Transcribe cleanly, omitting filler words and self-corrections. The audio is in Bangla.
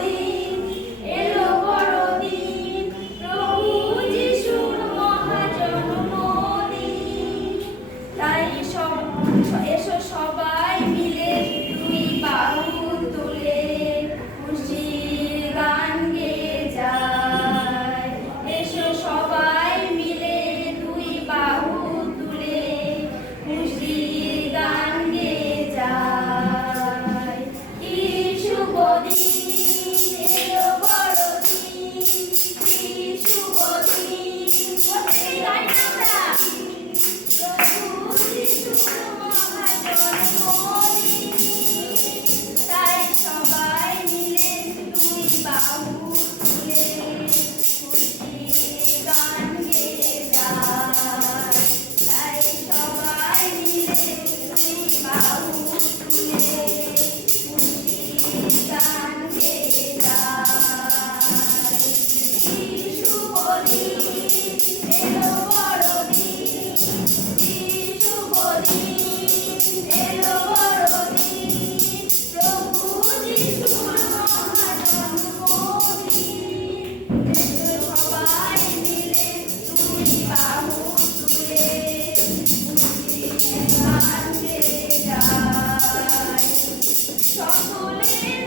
দিন এলো বড়দিন, প্রভু যিশুর মহাজন্মদিন। তাই এসো সবাই মিলে দুই বাহু তুলে খুশির গান গেয়ে যায়। এসো সবাই মিলে দুই বাহু তুলে খুশির গান গেয়ে যায়। কি শুভ দিন এলো বড়দিন, কি শুভ দিন গাই আমরা, প্রভু যিশুর মহাজন্মদিন। তাই সবাই মিলে দুই বাহু তুলে খুশির গান গেয়ে যায়। তাই সবাই মিলে দুই বাহু তুলে খুশির গান গেয়ে যায়। কি শুভ দিন এলো বড়দিন, কি শুভ দিন এলো বড়দিন, প্রভু যিশুর মহাজন্মদিন। এসো সবাই মিলে দুই বাহু তুলে খুশির গান গেয়ে যায়। সকলের